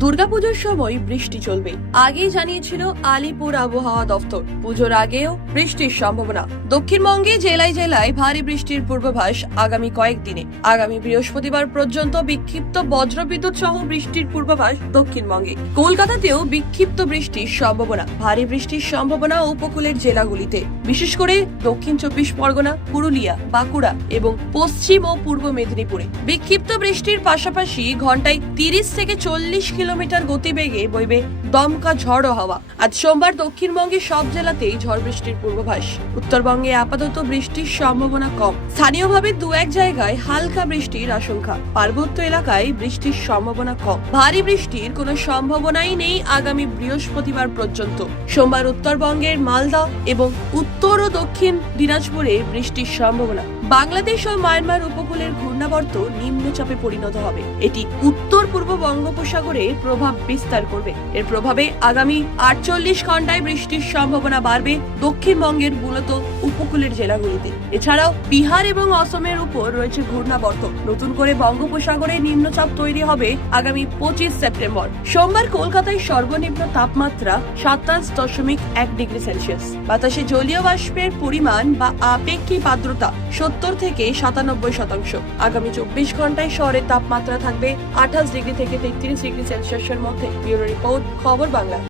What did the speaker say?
দুর্গাপুজোর সময় বৃষ্টি চলবে। আগেই জানিয়েছিল আলিপুর আবহাওয়া দফতর পুজোর আগেও বৃষ্টির সম্ভাবনা। দক্ষিণবঙ্গে জেলায় জেলায় ভারী বৃষ্টির পূর্বাভাস আগামী কয়েকদিনে। আগামী বৃহস্পতিবার পর্যন্ত বিক্ষিপ্ত বজ্রবিদ্যুৎ সহ বৃষ্টির পূর্বাভাস দক্ষিণবঙ্গে। কলকাতাতেও বিক্ষিপ্ত বৃষ্টির সম্ভাবনা। ভারী বৃষ্টির সম্ভাবনা উপকূলের জেলাগুলিতে। বিশেষ করে দক্ষিণ চব্বিশ পরগনা, পুরুলিয়া, বাঁকুড়া এবং পশ্চিম ও পূর্ব মেদিনীপুরে। বিক্ষিপ্ত বৃষ্টির পাশাপাশি ঘন্টায় তিরিশ থেকে চল্লিশ কিলোমিটার গতিবেগে বইবে দমকা ঝড়ো হাওয়া। আজ সোমবার দক্ষিণবঙ্গের সব জেলাতেই ঝড় বৃষ্টির পূর্বাভাস। উত্তরবঙ্গে আপাতত বৃষ্টির সম্ভাবনা কম। স্থানীয়ভাবে দু এক জায়গায় হালকা বৃষ্টির আশঙ্কা। পার্বত্য এলাকায় বৃষ্টির সম্ভাবনা কম। ভারী বৃষ্টির কোনো সম্ভাবনাই নেই আগামী বৃহস্পতিবার পর্যন্ত। সোমবার উত্তরবঙ্গের মালদা এবং উত্তর ও দক্ষিণ দিনাজপুরে বৃষ্টির সম্ভাবনা। বাংলাদেশ ও মায়ানমার উপকূলের ঘূর্ণাবর্ত নিম্নচাপে পরিণত হবে। এটি উত্তর পূর্ব বঙ্গোপসাগরে প্রভাব বিস্তার করবে। এর প্রভাবে আগামী আটচল্লিশ ঘন্টায় বৃষ্টির সম্ভাবনা বাড়বে দক্ষিণবঙ্গের মূলত উপকূলের জেলাগুলিতে। এছাড়াও বিহার এবং অসমের উপর রয়েছে ঘূর্ণাবর্ত। নতুন করে বঙ্গোপসাগরে নিম্নচাপ তৈরি হবে আগামী পঁচিশ সেপ্টেম্বর। সোমবার কলকাতায় সর্বনিম্ন তাপমাত্রা সাতাশ দশমিক এক ডিগ্রি সেলসিয়াস। বাতাসে জলীয় বাষ্পের পরিমাণ বা আপেক্ষিক আর্দ্রতা সত্তর থেকে সাতানব্বই শতাংশ। আগামী চব্বিশ ঘন্টায় শহরের তাপমাত্রা থাকবে আঠাশ ডিগ্রি থেকে তেত্রিশ ডিগ্রি সেলসিয়াসের মধ্যে ব্যুরো রিপোর্ট খবর বাংলা।